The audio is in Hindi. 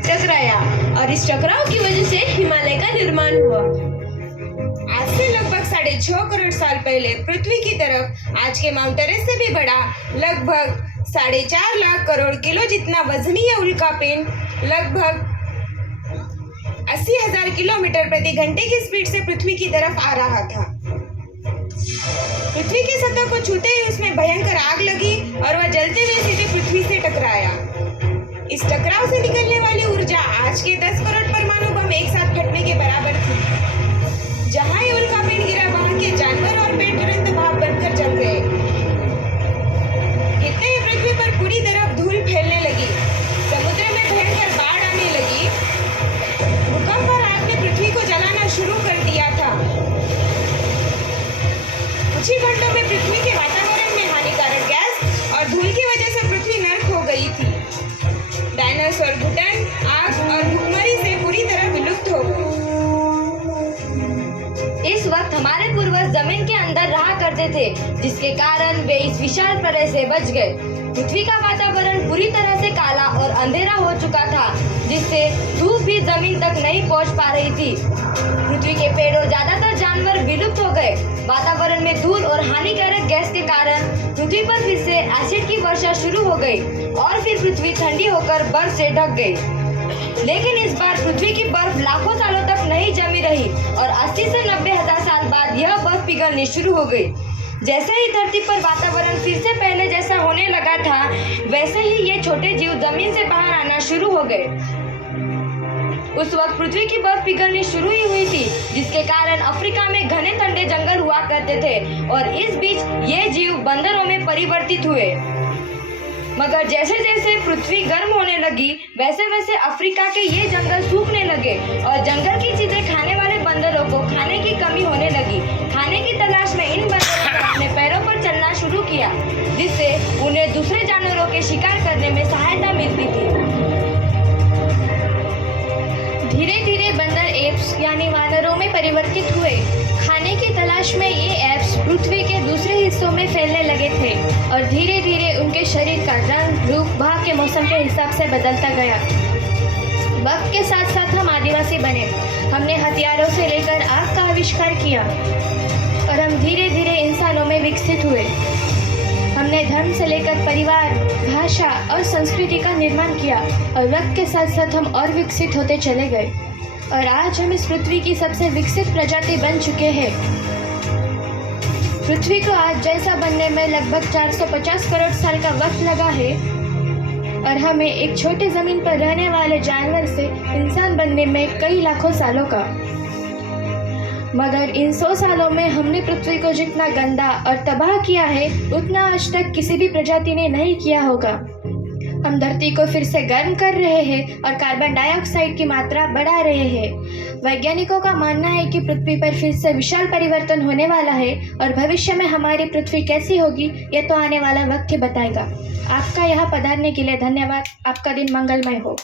टकराया और इस टकराव की वजह से हिमालय का निर्माण हुआ। आज से लगभग 6.5 करोड़ साल पहले पृथ्वी की तरफ आज के माउंट एवरेस्ट से भी बड़ा लगभग 4.5 लाख करोड़ किलो जितना वजनीय उल्कापिंड लगभग 80,000 किलोमीटर प्रति घंटे की स्पीड से पृथ्वी की तरफ आ रहा था। पृथ्वी की सतह को छूते ही उसमें भयंकर आग लगी और वह जलते हुए सीधे पृथ्वी से टकराया। इस टकराव से निकलने वाली ऊर्जा आज के 10 करोड़ परमाणु बम एक साथ फटने के बराबर थी। जहां ये उल्कापिंड गिरा वहां के जानवर और पेड़ तुरंत भाप बनकर जल गए। गिरते ही पृथ्वी पर पूरी तरफ धूल फैलने लगी। समुद्र में भयंकर बाढ़ आने लगी। भूकंप और आग ने पृथ्वी को जलाना शुरू कर दिया था। कुछ ही घंटों में पृथ्वी के वातावरण में हानिकारक गैस और धूल की वजह से पृथ्वी नर्क हो गई थी। डायनासोर घुटन, आग और भूखमरी से पूरी तरह विलुप्त हो गए। इस वक्त हमारे पूर्वज जमीन के अंदर रहा करते थे, जिसके कारण वे इस विशाल प्रलय से बच गए। पृथ्वी का वातावरण पूरी तरह से काला और अंधेरा हो चुका था, जिससे धूप भी जमीन तक नहीं पहुंच पा रही थी। पृथ्वी के पेड़ों ज्यादातर जानवर विलुप्त हो गए। वातावरण में धूल और हानिकारक गैस के कारण पृथ्वी पर फिर से एसिड की वर्षा शुरू हो गई और फिर पृथ्वी ठंडी होकर बर्फ से ढक गई। लेकिन इस बार पृथ्वी की बर्फ लाखों सालों तक नहीं जमी रही और 80 से 90 हजार साल बाद यह बर्फ पिघलनी शुरू हो गई। जैसे ही धरती पर वातावरण फिर से पहले जैसा होने लगा था, वैसे ही ये छोटे जीव जमीन से बाहर आना शुरू हो गए। उस वक्त पृथ्वी की बर्फ पिघलनी शुरू ही हुई थी, जिसके कारण अफ्रीका में घने ठंडे जंगल हुआ करते थे और इस बीच ये जीव बंदरों में परिवर्तित हुए। मगर जैसे जैसे पृथ्वी गर्म होने लगी, वैसे वैसे अफ्रीका के ये जंगल सूखने लगे और जंगल की चीजें खाने वाले बंदरों को खाने की कमी होने लगी। खाने की तलाश में इन बंदरों ने अपने पैरों पर चलना शुरू किया, जिससे उन्हें दूसरे जानवरों के शिकार करने में सहायता मिलती थी। धीरे धीरे बंदर एप्स यानी वानरों में परिवर्तित हुए। खाने की तलाश में ये एप्स पृथ्वी के दूसरे हिस्सों में फैलने लगे थे और धीरे धीरे उनके शरीर का रंग रूप वहाँ के मौसम के हिसाब से बदलता गया। वक्त के साथ साथ हम आदिवासी बने। हमने हथियारों से लेकर आग का आविष्कार किया और हम धीरे धीरे इंसानों में विकसित हुए। हमने धर्म से लेकर परिवार, भाषा और संस्कृति का निर्माण किया और वक्त के साथ साथ हम और विकसित होते चले गए और आज हम इस पृथ्वी की सबसे विकसित प्रजाति बन चुके हैं। पृथ्वी को आज जैसा बनने में लगभग 450 करोड़ साल का वक्त लगा है और हमें एक छोटे जमीन पर रहने वाले जानवर से इंसान बनने में कई लाखों सालों का। मगर इन 100 सालों में हमने पृथ्वी को जितना गंदा और तबाह किया है, उतना आज तक किसी भी प्रजाति ने नहीं किया होगा। हम धरती को फिर से गर्म कर रहे हैं और कार्बन डाइऑक्साइड की मात्रा बढ़ा रहे हैं। वैज्ञानिकों का मानना है कि पृथ्वी पर फिर से विशाल परिवर्तन होने वाला है और भविष्य में हमारी पृथ्वी कैसी होगी, ये तो आने वाला वक्त ही बताएगा। आपका यहाँ पधारने के लिए धन्यवाद। आपका दिन मंगलमय हो।